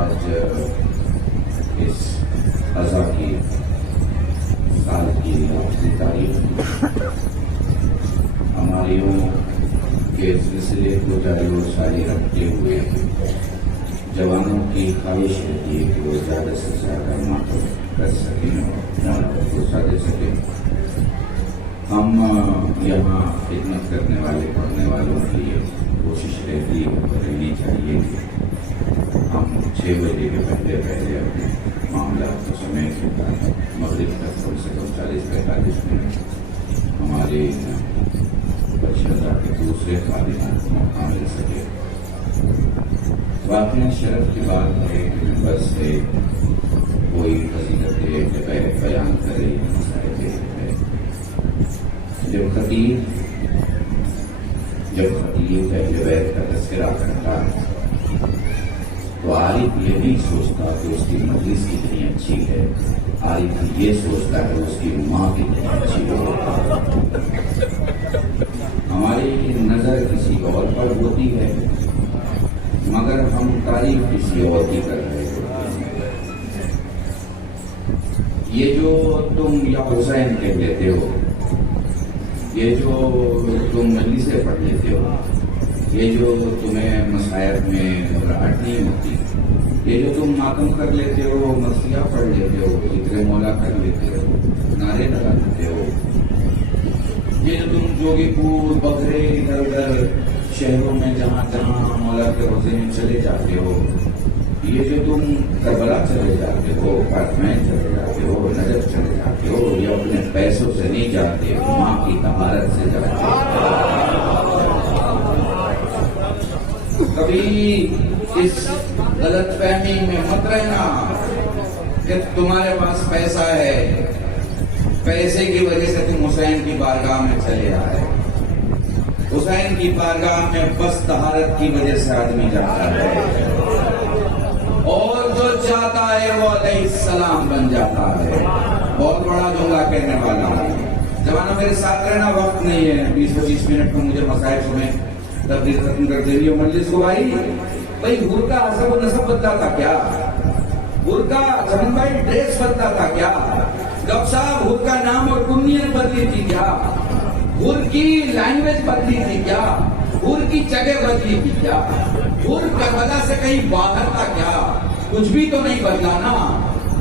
آج اس عزا کی سال کی آخری تاریخ ہماریوں کے سلسلے کو جاری و ساری رکھتے ہوئے جوانوں کی خواہش رہتی ہے کہ وہ زیادہ سے زیادہ ماتم کر سکیں اور ملک کو سا دے سکیں. ہم یہاں خدمت کرنے والے پڑھنے والوں کی کوشش رہتی رہنی چاہیے کہ ہم 6 بجے کے پہلے اپنے معاملات کو سمیٹ کے بعد مغرب تک کم سے کم 40-45 منٹ ہمارے بچہ کے دوسرے خادمات کو موقع مل سکے. واقعی شرف کی بات ہے کہ ممبر سے کوئی فضیلت بیان کرے مسائل ہے. جب خطیب اہل بیت کا تذکرہ کرتا ہے تو عارف یہ نہیں سوچتا کہ اس کی مجلس کتنی اچھی ہے، عارف یہ سوچتا ہے اس کی ماں کتنی اچھی ہو. ہماری نظر کسی اور پر ہوتی ہے مگر ہم تعریف کسی اور کی کر رہے ہوتے ہیں. یہ جو تم یا حسین کہہ لیتے ہو، یہ جو تم مجلسیں پڑھ لیتے ہو، یہ جو تمہیں مسائل میں گھبراہٹ نہیں ہوتی، یہ جو تم ماتم کر لیتے ہو، مرثیہ پڑھ لیتے ہو، ذکر مولا کر لیتے ہو، نعرے لگا لیتے ہو، یہ جو تم جوگی پور بکرے ادھر ادھر شہروں میں جہاں جہاں مولا کے روزے میں چلے جاتے ہو، یہ جو تم کربلا چلے جاتے ہو، پارٹمنٹ چلے جاتے ہو، نجف چلے جاتے ہو، یہ اپنے پیسوں سے نہیں جاتے، ماں کی طہارت سے جاتے ہو. کبھی اس غلط فہمی میں مت رہنا کہ تمہارے پاس پیسہ ہے، پیسے کی وجہ سے تم حسین کی بارگاہ میں چلے آئے. حسین کی بارگاہ میں بس طہارت کی وجہ سے آدمی جاتا ہے، اور جو چاہتا ہے وہ علیہ السلام بن جاتا ہے. بہت بڑا جملہ کہنے والا ہے. جوانوں میرے ساتھ رہنا، وقت نہیں ہے، 20-25 منٹ میں مجھے مسائل سنیں، تبدیل ختم کر دے رہی ہو مجلس کو. بھائی برقع حسب و نسب بدلا تھا کیا؟ برقع زمین بھائی ڈریس بدلا تھا کیا؟ ڈاکٹر صاحب برقع نام اور کنیت بدلی تھی کیا؟ گر کی لینگویج بدلی تھی کیا؟ گر کی جگہ بدلی تھی کیا؟ گر کربلا سے کہیں باہر تھا کیا؟ کچھ بھی تو نہیں بدلا نا،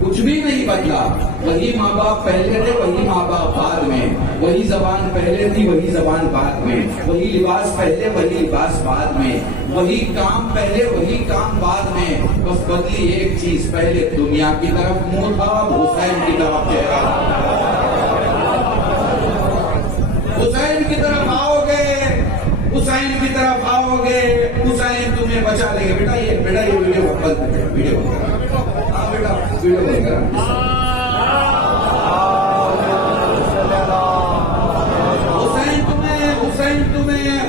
کچھ بھی نہیں بدلا. وہی ماں باپ پہلے تھے، وہی ماں باپ بعد میں، وہی زبان پہلے تھی، وہی زبان بعد میں، وہی لباس پہلے، وہی لباس بعد میں، وہی کام پہلے، وہی کام بعد میں. بس بدلی ایک چیز، پہلے دنیا کی طرف منہ تھا، حسین کی طرف چہرہ. حسین کی طرف آؤ گے، حسین کی طرف آؤ گے، حسین تمہیں بچا لے گا. بیٹا یہ ویڈیو بند کر، ویڈیو بند کر. ہاں بیٹا ویڈیو بند کر.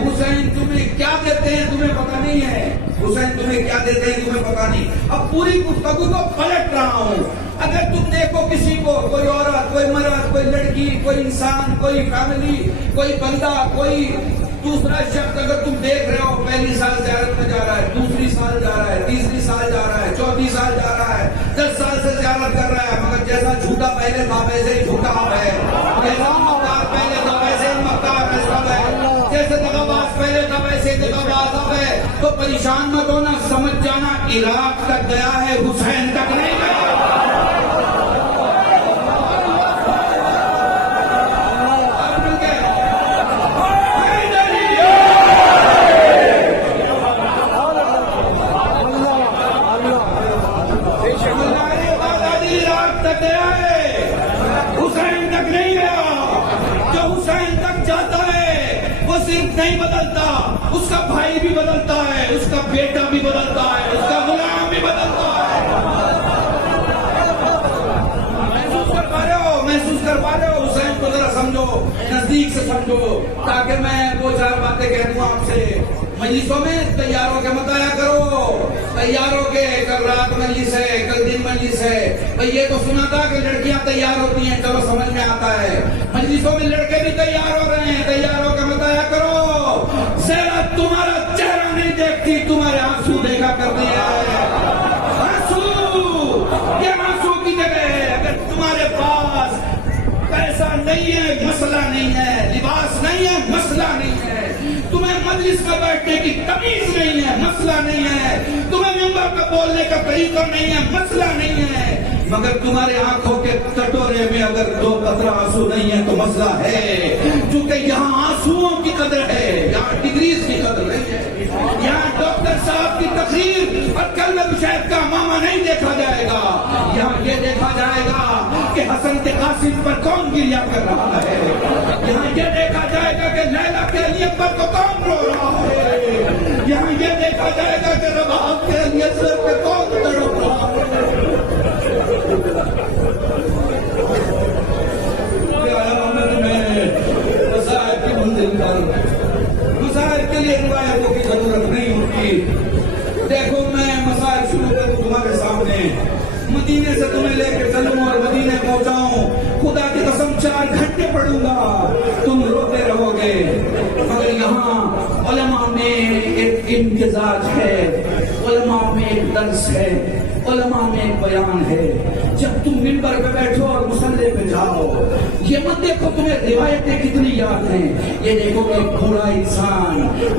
حسین تمہیں کیا دیتے ہیں تمہیں پتا نہیں ہے. حسین تمہیں کیا دیتے ہیں تمہیں پتا نہیں. اب پوری گفتگو کو پلٹ رہا ہوں. اگر تم دیکھو کسی کو، کوئی عورت، کوئی مرد، کوئی لڑکی، کوئی انسان، کوئی فیملی، کوئی بندہ، کوئی دوسرا شخص، اگر تم دیکھ رہے ہو پہلی سال زیارت میں جا رہا ہے، دوسری سال جا رہا ہے، تیسری سال جا رہا ہے، چوتھی سال جا رہا ہے، 10 سال سے زیارت کر رہا ہے، مگر جیسا جھوٹا پہلے تھا ویسے ہی جھوٹا ہے، جیسا مختار پہلے تھا ویسے ہی مختار ہے، جیسے دغاباز پہلے تھا ویسے دغاباز اب ہے. تو پریشان مت ہونا، سمجھ جانا عراق تک گیا ہے، حسین تک نہیں گیا. نہیں بدلتا، اس کا بھائی بھی بدلتا ہے، اس کا بیٹا بھی بدلتا ہے، اس کا غلام بھی بدلتا ہے. محسوس کر پا رہے ہو حسین کو ذرا سمجھو، نزدیک سے سمجھو، تاکہ میں 2-4 باتیں کہہ دوں آپ سے. مجلسوں میں تیاروں کے مطالعہ کرو، تیاروں کے. کل رات مجلس ہے، کل دن مجلس ہے. بھئی یہ تو سنا تھا کہ لڑکیاں تیار ہوتی ہیں، چلو سمجھ میں آتا ہے. مجلسوں میں لڑکے بھی تیار ہو رہے ہیں، تیاروں کا مطالعہ کرو. ذرا تمہارا چہرہ نہیں دیکھتی، تمہارے آنسو دیکھا کرتی ہے. نہیں ہے, مسئلہ نہیں ہے. تمہیں منبر پہ بولنے کا طریقہ نہیں ہے, مسئلہ نہیں ہے. مگر تمہارے آنکھوں کے کٹورے میں اگر 2 قطرہ آنسو نہیں ہے تو مسئلہ ہے. چونکہ یہاں آنسوؤں کی قدر ہے, یہاں ڈگریز کی قدر نہیں ہے. یہاں ڈاکٹر صاحب کی تقریر اور کلمہ شہد کا ماما نہیں دیکھا جائے گا. یہاں یہ دیکھا جائے گا کہ حسن کے قاسم پر کون گریہ کر رہا ہے. یہاں یہ دیکھا جائے گا کہ لیلا کے علی اکبر کو کون رو رہا ہے. یہاں یہ دیکھا جائے گا کہ رباب کے علی اصغر پہ کون تڑپ رہا ہے. مسائل کی منزل پر مسائل کے لیے روایتوں کی ضرورت نہیں ہوتی. دیکھو میں مسائل شروع کروں تمہارے سامنے. مدینے سے تمہیں لے کے چلوں اور مدینے پہنچاؤں, خدا کی قسم 4 گھنٹے پڑھوں گا, تم روتے رہو گے. مگر یہاں علماء میں ایک امتزاج ہے, علماء میں ایک درس ہے, علماء میں ایک بیان ہے. جب تم منبر پہ بیٹھو اور مصلی پہ جاؤ, یہ مت دیکھو تمہیں روایتیں کتنی یاد ہیں, یہ دیکھو کہ ایک بوڑھا انسان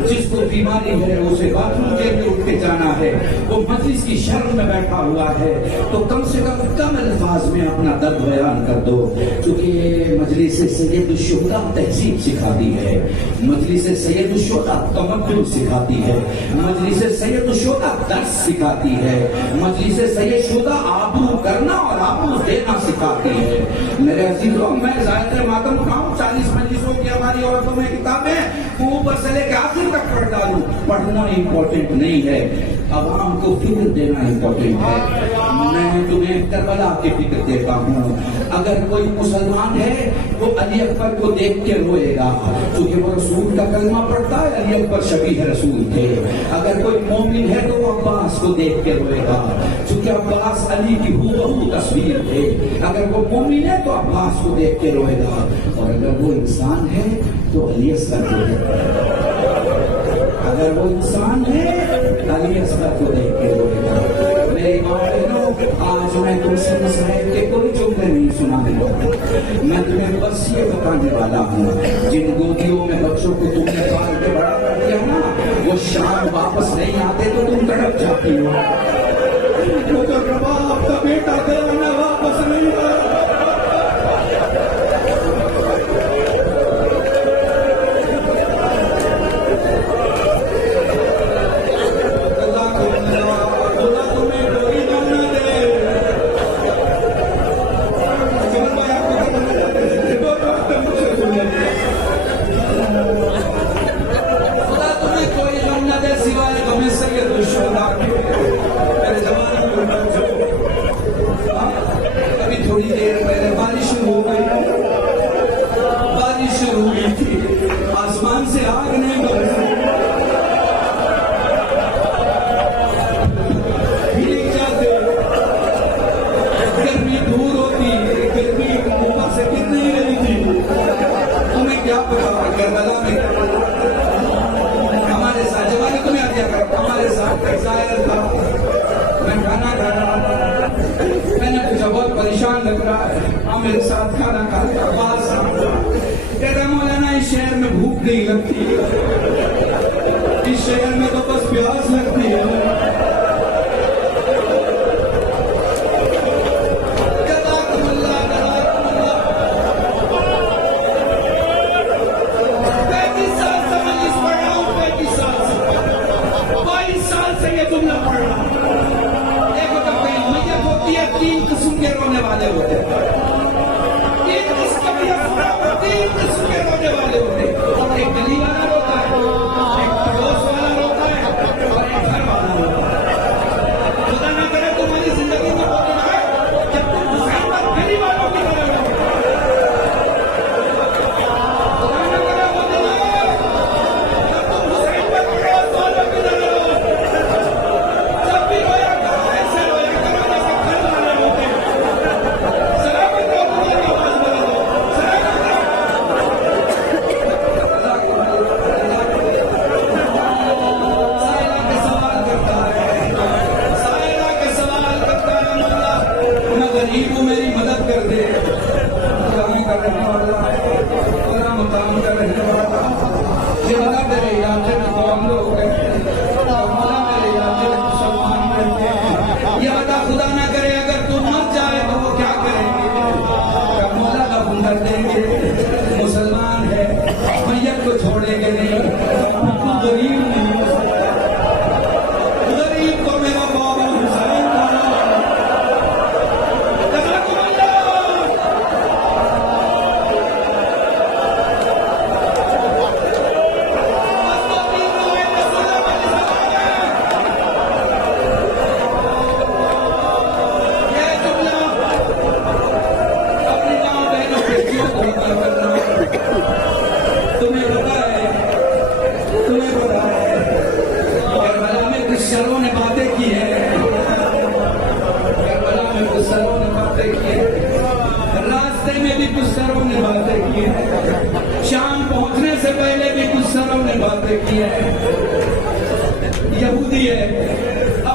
جس کو بیماری ہے, اسے باتھ روم کے لیے اٹھ کے جانا ہے, وہ مجلس کی شرم میں بیٹھا ہوا ہے, تو کم سے کم الفاظ میں اپنا درد بیان کر دو. چونکہ مجلس سید الشہداء تہذیب سکھاتی ہے, مجلس سید الشہداء تمدن سکھاتی ہے, مجلس سید الشہداء درس سکھاتی ہے, مجلس سید الشہداء آبرو کرنا اور آبرو دینا سکھاتی ہے. میرے عزیزوں, میں ظاہر ماتم کھاؤں, 40 مجلسوں کی ہماری عورتوں میں کتابیں اوپر سے لے کے آخر تک پڑھ ڈالوں. پڑھنا امپورٹنٹ نہیں ہے, عوام کو فکر دینا امپورٹنٹ ہے. میں تمہیں کربلا کی فکر دیتا ہوں. اگر کوئی مسلمان ہے وہ علی اکبر کو دیکھ کے روئے گا, کیونکہ وہ رسول کا کلمہ پڑھتا ہے, علی اکبر شبیہ رسول تھے. اگر کوئی مومن ہے تو وہ عباس کو دیکھ کے روئے گا, کیونکہ عباس علی کی ہو تصویر تھے. اگر وہ مومن ہے تو عباس کو دیکھ کے روئے گا, اور اگر وہ انسان ہے تو علی اصغر کو دیکھ کے روئے گا. اگر وہ انسان ہے علی اصغر کو دیکھ کے روئے گا. میری ماں بہنوں, آج میں تم سے مسائل کے کوئی جملے نہیں سنانے والا, میں تمہیں بس یہ بتانے والا ہوں, جن گودیوں میں بچوں کو تم نے پال کے بڑا کر دیا نا, وہ شام واپس نہیں آتے تو تم تڑپ جاتی ہو. وہ تو رباب کا بیٹا گیا نا, واپس نہیں آیا. تھوڑی دیر پہلے بارش شروع ہو گئی, بارش شروع ہوئی تھی, آسمان سے آگ نہیں برسی. گرمی دور ہوتی, گرمی اوپر سے گر نہیں رہی تھی. تمہیں کیا پتا کربلا میں ہمارے ساتھ جوانی تمہیں آ گیا, ہمارے ساتھ ظاہر تھا. میں کھانا کھا رہا تھا, میں نے پوچھا بہت پریشان لگ رہا ہے, ہاں میرے ساتھ کھانا کھانے کا باز کہتا مولانا اس شہر میں بھوک نہیں لگتی, اس شہر میں تو بس پیاس لگتی ہے. تین قسم کے رونے والے ہوتے ہیں, 3 قسم کے رونے والے ہوتے ہیں. ایک گلی والا روتا ہے, ایک پڑوس والا روتا ہے, اور ایک گھر والا روتا ہے. خدا نہ کرے تمہاری زندگی میں وہ دن آئے جب تم حسین پر گلی والوں کی طرح رہو. خدا نہ کرے وہ دن آئے جب تم حسین پر پڑوس والوں کی طرح رہو. جب بھی رویا کرو ایسے رویا کرو جیسے گھر والے روتے ہیں. سلامت رہو, تمہاری آواز بنا دو, سلامت رہو.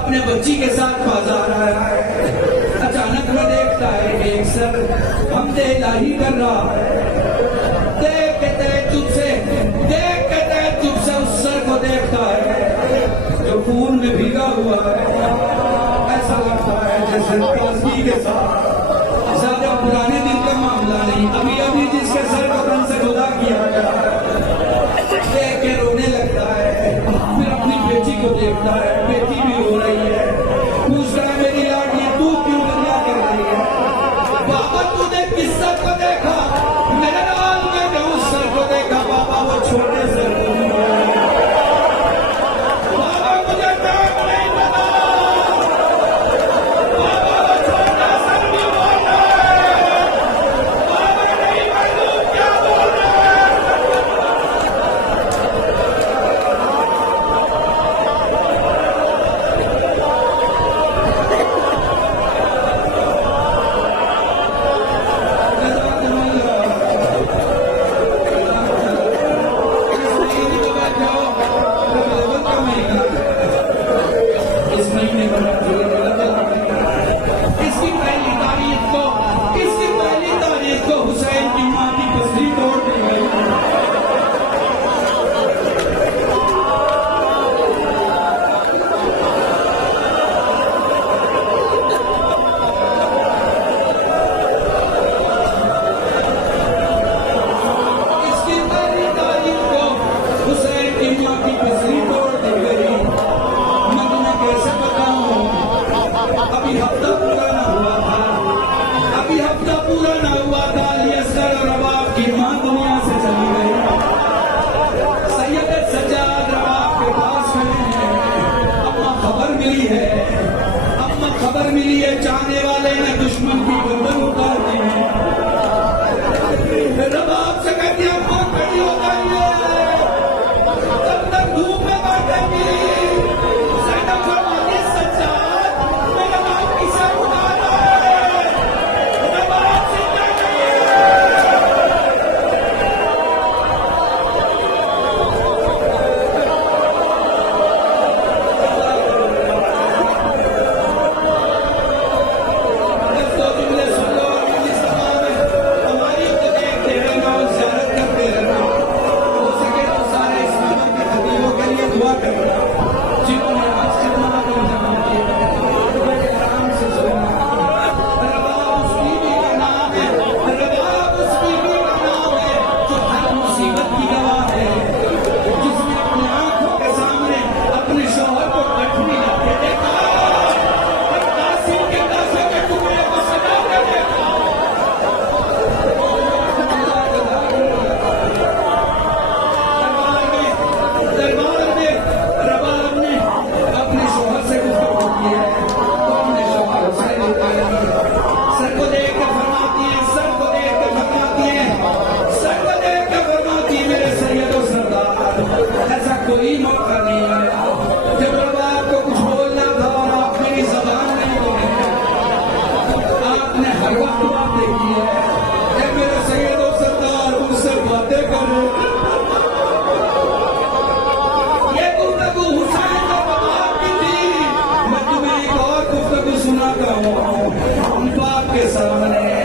اپنے بچی کے ساتھ بازار آیا ہے، اچانک میں دیکھتا ہے کہ ایک سر حمد الہی کر رہا ہے، دیکھ کے تعجب سے اس سر کو دیکھتا ہے جو خون میں بھیگا ہوا ہے، ایسا لگتا ہے جیسے تازگی کے ساتھ، زیادہ پرانے دن کا معاملہ نہیں، ابھی جس کے سر کو تن سے جدا کیا گیا، دیکھ کے رونے لگتا ہے، پھر اپنی بیٹی کو دیکھتا ہے، بیٹی بھی رو رہی ہے، پوچھ رہا ہے میری لاڈلی تو کیوں گریہ کر رہی ہے؟ بابا تو نے کس سر کو دیکھا؟ میرے نال میں نے اس سر کو دیکھا بابا، وہ چھوٹے سر کو نہیں بولا، بابا مجھے ٹائم نہیں پتا، بابا وہ چھوٹا سر نہیں بول رہا ہے، بابا نہیں معلوم کیا بول رہا ہے۔ اس مہینے اس کی پہلی تاریخ کو حسین کی ماں کی پسلی توڑ دی گئی۔ اس کی پہلی تاریخ کو حسین کی ماں کی پسلی توڑ دی گئی۔ میں تمہیں کیسے بتاؤں، ابھی ہفتہ پورا نہ ہوا تھا، علی اصغر اور رباب کی ماں دنیا سے چلی گئی۔ سید سجاد رباب کے پاس میں اما خبر ملی ہے چاہنے والے نے دشمن کی گردن اتار دی ہے۔ رباب سے کہتی ہے اما کھڑی ہو جائیے، تب تک دھوپ میں بیٹھیں گی۔ زینب فرماتی ہے سجاد میرا نام کسے پکارا ہے؟ رباب سے کیا کہیے؟ بس دو جملے سن لو، اس زبان میں ہماری کو دیکھتے رہنا اور زیارت کرتے رہنا، ہو سکے تو سارے اسلام کے خطیبوں کے لیے دعا کرنا، جنہوں نے آج خدمات انجام دی ہے، بڑے آرام سے سننا۔ رباب اس بیوی کا نام ہے، رباب اس بیوی کا نام ہے جو ہر مصیبت کی گواہ ہے، جس نے اپنی آنکھوں کے سامنے اپنے شوہر کو کٹنی لگتے دیکھا، اور قاسم کے لاشوں کے ٹکڑے کو سجا کر دیکھا۔ دربار میں رباب نے اپنے شوہر سے گفتگو کی ہے، تو اپنے شوہر سے سر کو دیکھ کے فرماتی ہے میرے سید و سردار، ایسا کوئی موقع نہیں آیا جب رباب کو کچھ بولنا تھا اور آپ میری زبان نہیں بولے، آپ نے ہر وقت باتیں کی ہے، اے میرے سید و سردار مجھ سے باتیں کرو۔ یہ گفتگو حسین اور رباب کی تھی، میں تمہیں ایک اور گفتگو سناتا ہوں، ان باپ کے سامنے